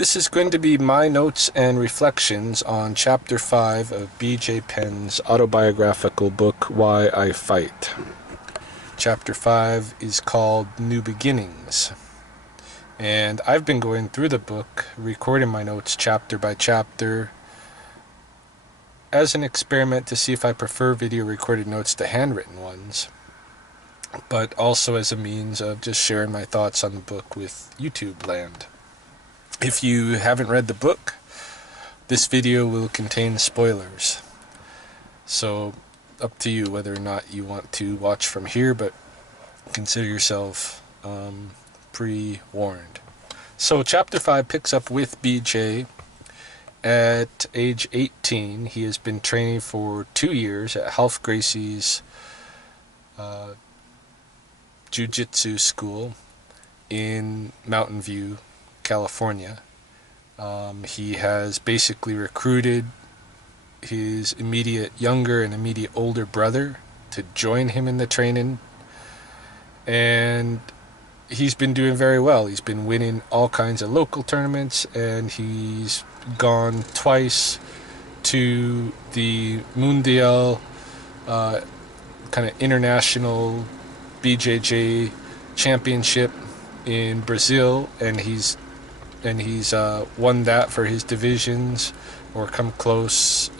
This is going to be my notes and reflections on Chapter 5 of B.J. Penn's autobiographical book, Why I Fight. Chapter 5 is called New Beginnings. And I've been going through the book, recording my notes chapter by chapter, as an experiment to see if I prefer video recorded notes to handwritten ones, but also as a means of just sharing my thoughts on the book with YouTube land. If you haven't read the book, this video will contain spoilers. So, up to you whether or not you want to watch from here, but consider yourself pre-warned. So, Chapter 5 picks up with BJ at age 18. He has been training for 2 years at Ralph Gracie's jiu-jitsu school in Mountain View, California. He has basically recruited his immediate younger and immediate older brother to join him in the training, and he's been doing very well. He's been winning all kinds of local tournaments, and he's gone twice to the Mundial, kind of international BJJ championship in Brazil, and he's won that for his divisions or come close,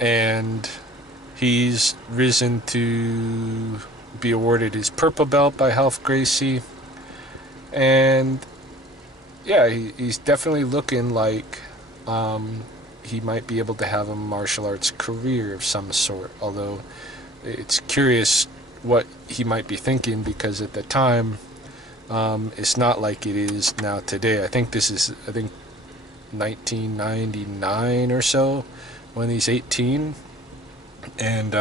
and he's risen to be awarded his purple belt by Ralph Gracie, and yeah, he's definitely looking like he might be able to have a martial arts career of some sort, although it's curious what he might be thinking, because at the time it's not like it is now today. I think 1999 or so when he's 18, and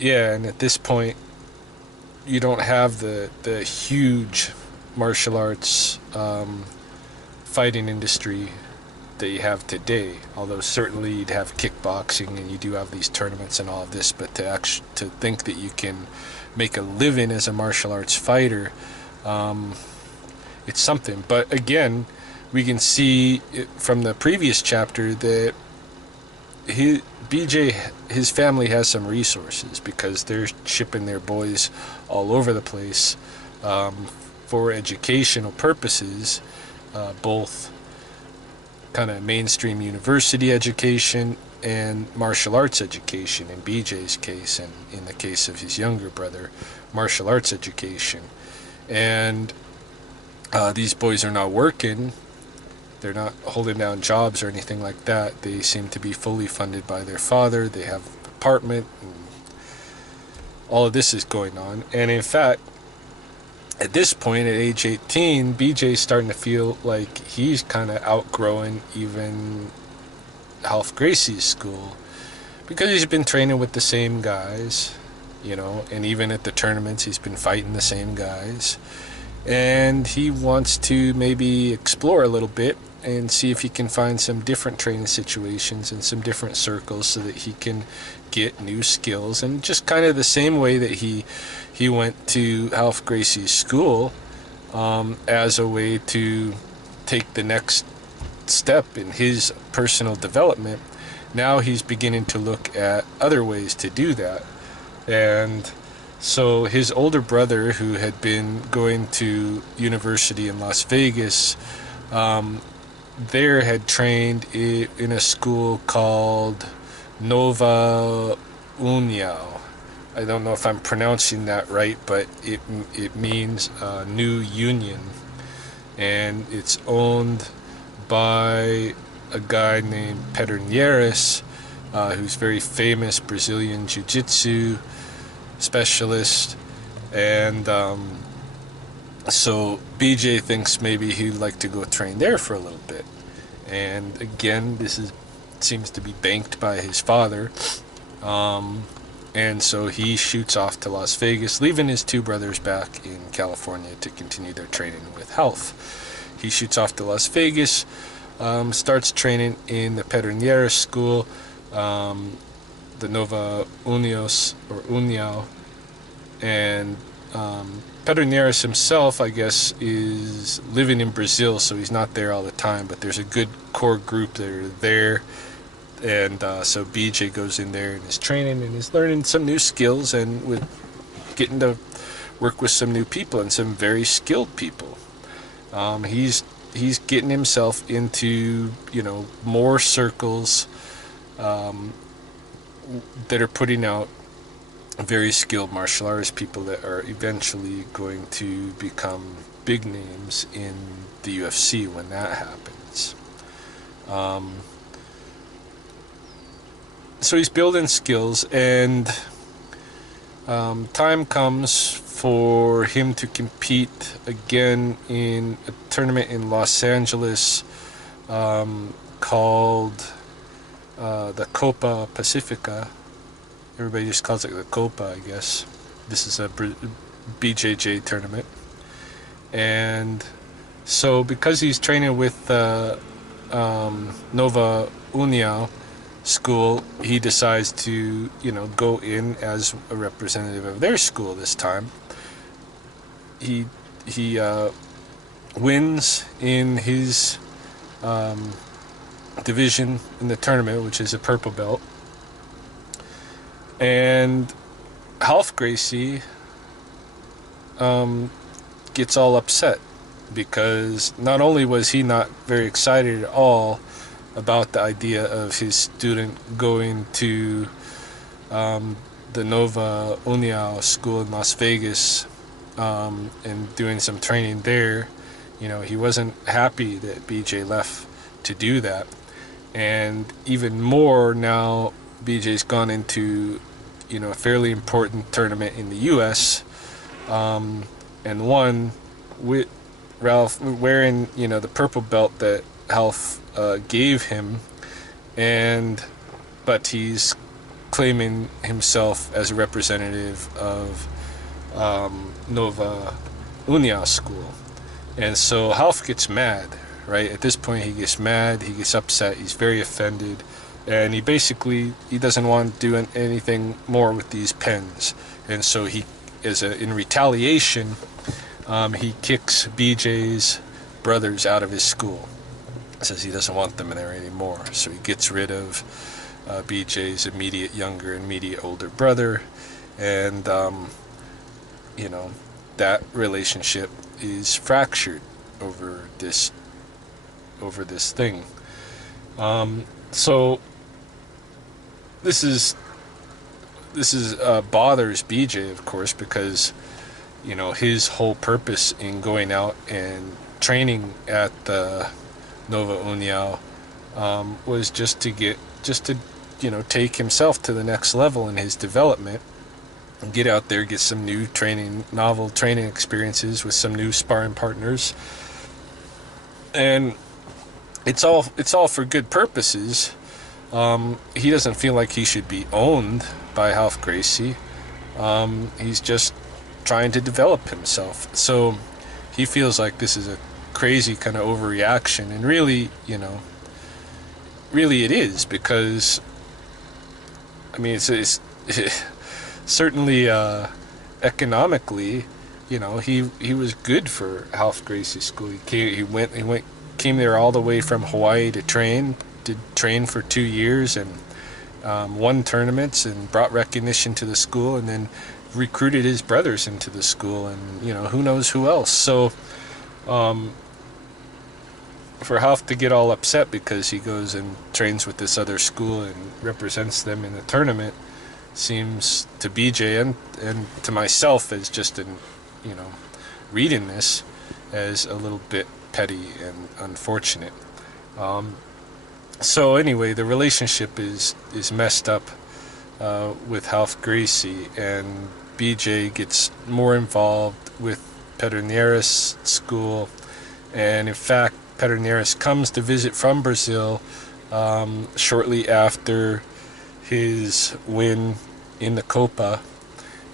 and at this point you don't have the huge martial arts fighting industry that you have today, although certainly you'd have kickboxing and you do have these tournaments and all of this, but to think that you can make a living as a martial arts fighter, it's something. But again, we can see from the previous chapter that his family has some resources, because they're shipping their boys all over the place for educational purposes, both kind of mainstream university education and martial arts education in BJ's case, and in the case of his younger brother, martial arts education. And these boys are not working, they're not holding down jobs or anything like that. They seem to be fully funded by their father. They have an apartment, and all of this is going on. And in fact, at this point, at age 18, BJ's starting to feel like he's kind of outgrowing even Ralph Gracie's school, because he's been training with the same guys, and even at the tournaments he's been fighting the same guys, and he wants to maybe explore a little bit and see if he can find some different training situations and some different circles so that he can get new skills. And just kind of the same way that he went to Ralph Gracie's school as a way to take the next step in his personal development, now he's beginning to look at other ways to do that. And so his older brother, who had been going to university in Las Vegas, had trained in a school called Nova União. I don't know if I'm pronouncing that right, but it means New Union, and it's owned by a guy named Pederneiras, who's very famous Brazilian jiu-jitsu specialist. And so BJ thinks maybe he'd like to go train there for a little bit. And again, seems to be banked by his father. And so he shoots off to Las Vegas, leaving his two brothers back in California to continue their training with Ralph. He shoots off to Las Vegas, starts training in the Pederneiras school, the Nova União, and Pederneiras himself, I guess, is living in Brazil, so he's not there all the time, but there's a good core group that are there. And so BJ goes in there and is training and is learning some new skills and with getting to work with some new people and some very skilled people. He's getting himself into, more circles that are putting out very skilled martial artist people that are eventually going to become big names in the UFC when that happens. So he's building skills, and time comes for him to compete again in a tournament in Los Angeles called the Copa Pacifica. Everybody just calls it the Copa, I guess. This is a BJJ tournament. And so because he's training with Nova União school, he decides to, go in as a representative of their school this time. He wins in his division in the tournament, which is a purple belt. And Ralph Gracie gets all upset because not only was he not very excited at all about the idea of his student going to the Nova União school in Las Vegas and doing some training there. He wasn't happy that BJ left to do that. And even more now, BJ's gone into, a fairly important tournament in the U.S. And won with Ralph wearing, the purple belt that Ralph gave him, but he's claiming himself as a representative of Nova União school. And so Ralph gets mad, right? At this point he gets mad, he gets upset, he's very offended, and he doesn't want to do anything more with these pens. And so in retaliation, he kicks BJ's brothers out of his school. Says he doesn't want them in there anymore. So he gets rid of BJ's immediate younger and immediate older brother, and that relationship is fractured over this thing. So this bothers BJ, of course, because his whole purpose in going out and training at the Nova União was just to take himself to the next level in his development and get out there, get some new novel training experiences with some new sparring partners. And it's all for good purposes. He doesn't feel like he should be owned by Ralph Gracie. He's just trying to develop himself. So he feels like this is a crazy kind of overreaction, and really it is, because it's certainly economically, he was good for Ralph Gracie school. He came there all the way from Hawaii to train for 2 years, and won tournaments and brought recognition to the school, and then recruited his brothers into the school, and who knows who else. So for Ralph to get all upset because he goes and trains with this other school and represents them in the tournament seems to BJ and to myself as just reading this as a little bit petty and unfortunate. So anyway, the relationship is messed up with Ralph Gracie, and BJ gets more involved with Pederneiras school, and in fact Pederneiras comes to visit from Brazil shortly after his win in the Copa,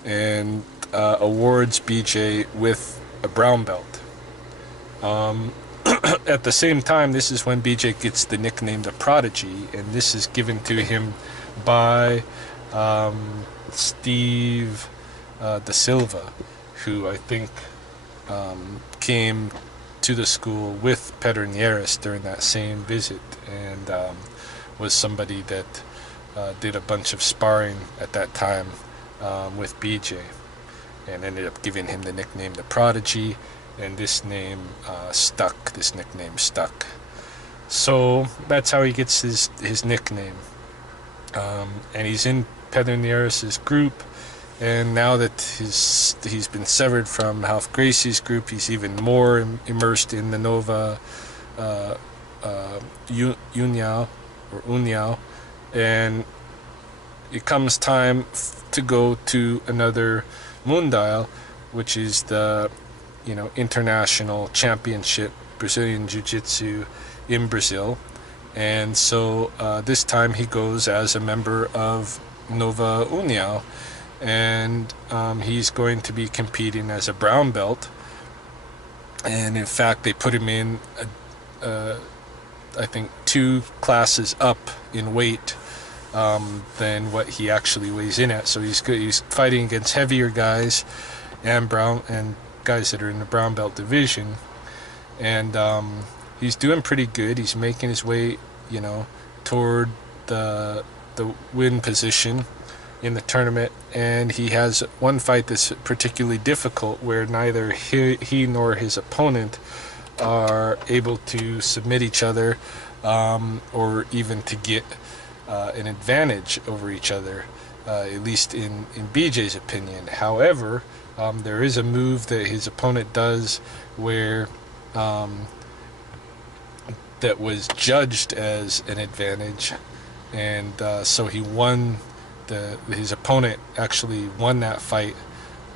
and awards BJ with a brown belt. At the same time, this is when BJ gets the nickname the Prodigy, and this is given to him by Steve Da Silva, who I think came to the school with Pederneiras during that same visit, and was somebody that did a bunch of sparring at that time with BJ, and ended up giving him the nickname the Prodigy, and this nickname stuck. So that's how he gets his nickname. And he's in Pederneiras' group, and now that he's been severed from Ralph Gracie's group, he's even more immersed in the Nova União, and it comes time to go to another Mundial, which is the international championship Brazilian Jiu-Jitsu in Brazil. And so this time he goes as a member of Nova União, and he's going to be competing as a brown belt. And in fact, they put him in I think 2 classes up in weight than what he actually weighs in at. So he's fighting against heavier guys and guys that are in the brown belt division, and he's doing pretty good. He's making his way, toward the win position in the tournament, and he has one fight that's particularly difficult, where neither he nor his opponent are able to submit each other, or even to get an advantage over each other, at least in BJ's opinion. However, there is a move that his opponent does where that was judged as an advantage, and so he won. His opponent actually won that fight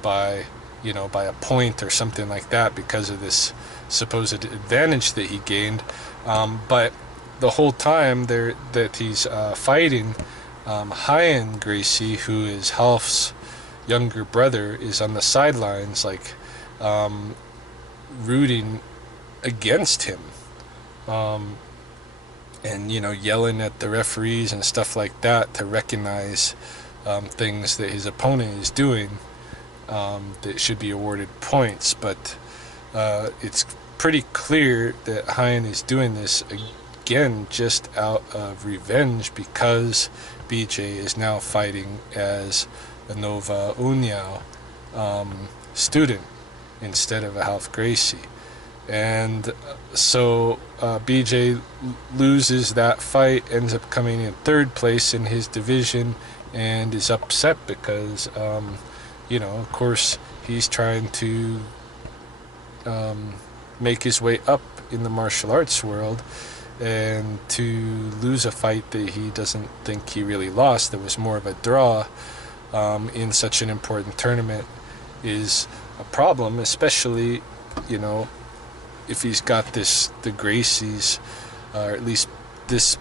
by a point or something like that, because of this supposed advantage that he gained. But the whole time that he's fighting, Ryan Gracie, who is Ralph's younger brother, is on the sidelines, like rooting against him, and yelling at the referees and stuff like that to recognize things that his opponent is doing that should be awarded points. But it's pretty clear that Ryan is doing this again just out of revenge, because BJ is now fighting as a Nova União student instead of a Ralph Gracie. And so BJ loses that fight, ends up coming in 3rd place in his division, and is upset because of course he's trying to make his way up in the martial arts world, and to lose a fight that he doesn't think he really lost, that was more of a draw, in such an important tournament, is a problem, especially if he's got the Gracies, or at least this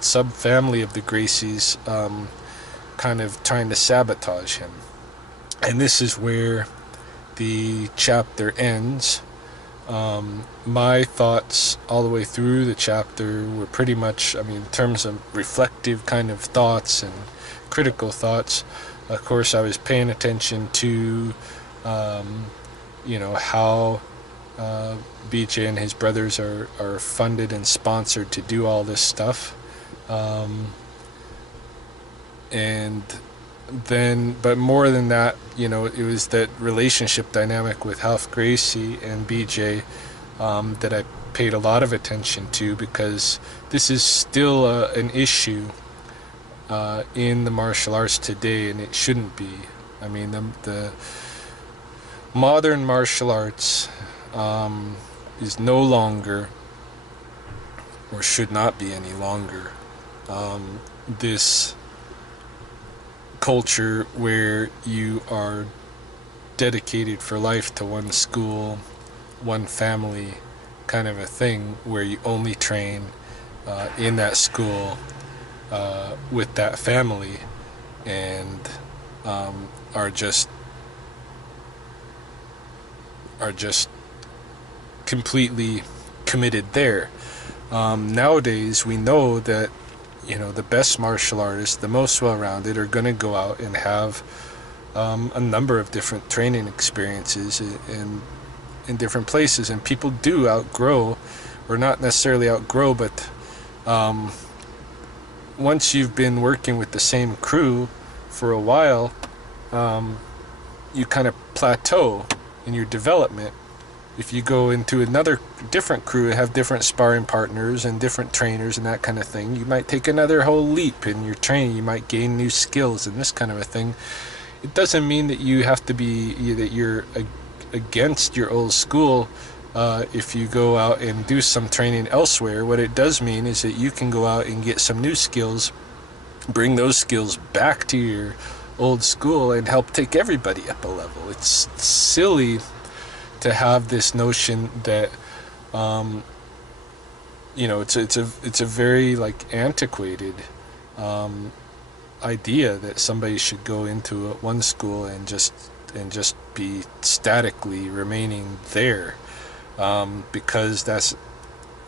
sub-family of the Gracies, kind of trying to sabotage him. And this is where the chapter ends. My thoughts all the way through the chapter were pretty much, in terms of reflective kind of thoughts and critical thoughts, of course I was paying attention to how BJ and his brothers are funded and sponsored to do all this stuff, and then, but more than that, it was that relationship dynamic with Ralph Gracie and BJ that I paid a lot of attention to, because this is still an issue in the martial arts today, and it shouldn't be. The modern martial arts is no longer, or should not be any longer, this culture where you are dedicated for life to one school, one family kind of a thing, where you only train in that school with that family, and are just completely committed there. Nowadays we know that the best martial artists, the most well-rounded, are going to go out and have a number of different training experiences in different places, and people do outgrow, or not necessarily outgrow, but once you've been working with the same crew for a while, you kind of plateau in your development. If you go into another different crew and have different sparring partners and different trainers and that kind of thing, you might take another whole leap in your training. You might gain new skills and this kind of a thing. It doesn't mean that you have to be, that you're against your old school if you go out and do some training elsewhere. What it does mean is that you can go out and get some new skills, bring those skills back to your old school, and help take everybody up a level. It's silly to have this notion that it's a very like antiquated idea that somebody should go into one school and just be statically remaining there, because that's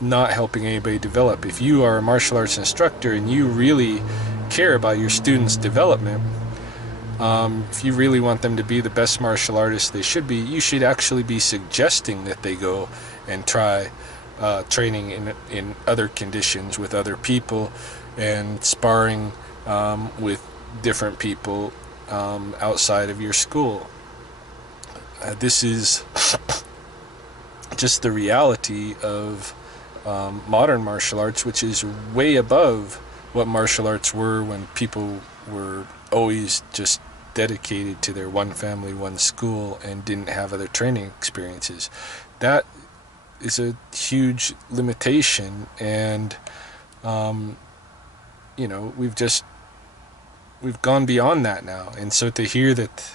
not helping anybody develop. If you are a martial arts instructor and you really care about your students' development, if you really want them to be the best martial artists they should be, you should actually be suggesting that they go and try training in other conditions with other people and sparring with different people outside of your school. This is just the reality of modern martial arts, which is way above what martial arts were when people were always just dedicated to their one family, one school, and didn't have other training experiences. That is a huge limitation, and we've gone beyond that now. And so to hear that,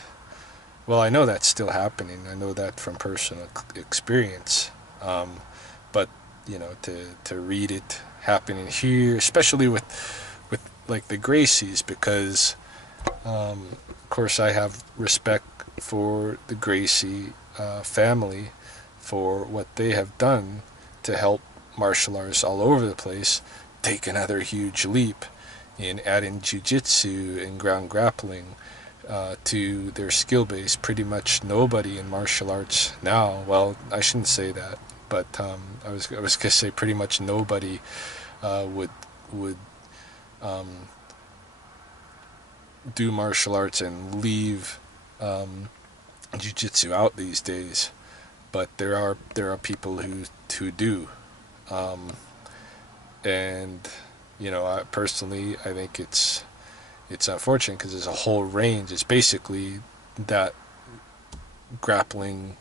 well, I know that's still happening. I know that from personal experience. But to read it happening here, especially with like the Gracies, because of course I have respect for the Gracie family for what they have done to help martial arts all over the place take another huge leap in adding jiu-jitsu and ground grappling to their skill base. Pretty much nobody in martial arts now, well, I shouldn't say that, but I was gonna say pretty much nobody would do martial arts and leave jiu-jitsu out these days. But there are people who do, and I personally, I think it's unfortunate, because there's a whole range. It's basically that grappling,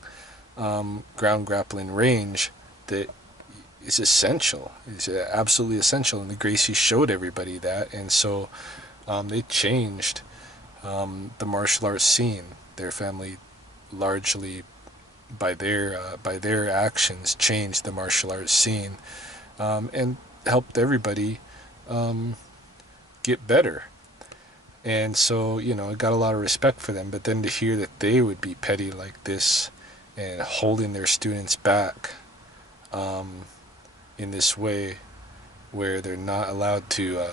ground grappling range that is essential. It's absolutely essential, and the Gracies showed everybody that, and so they changed the martial arts scene. Their family largely, by their actions, changed the martial arts scene, and helped everybody get better. And so, I got a lot of respect for them. But then to hear that they would be petty like this and holding their students back in this way, where they're not allowed to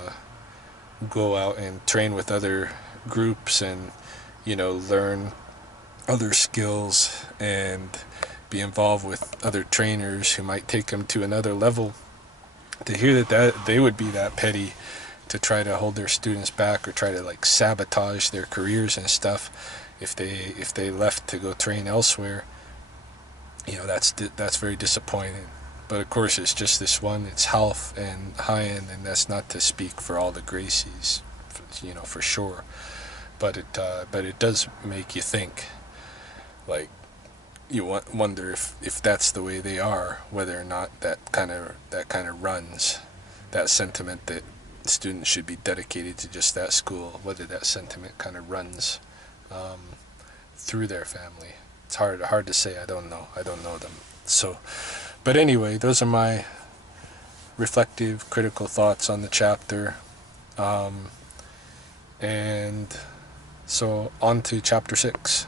go out and train with other groups and learn other skills and be involved with other trainers who might take them to another level, to hear that they would be that petty to try to hold their students back or try to like sabotage their careers and stuff if they left to go train elsewhere, that's very disappointing. But of course, it's just this one. It's Half and Hyan, and that's not to speak for all the Gracies, for sure. But it does make you think. Like, you wonder if that's the way they are, whether or not that kind of runs, that sentiment that students should be dedicated to just that school, whether that sentiment kind of runs through their family. It's hard to say. I don't know them. So, but anyway, those are my reflective, critical thoughts on the chapter. And so on to chapter 6.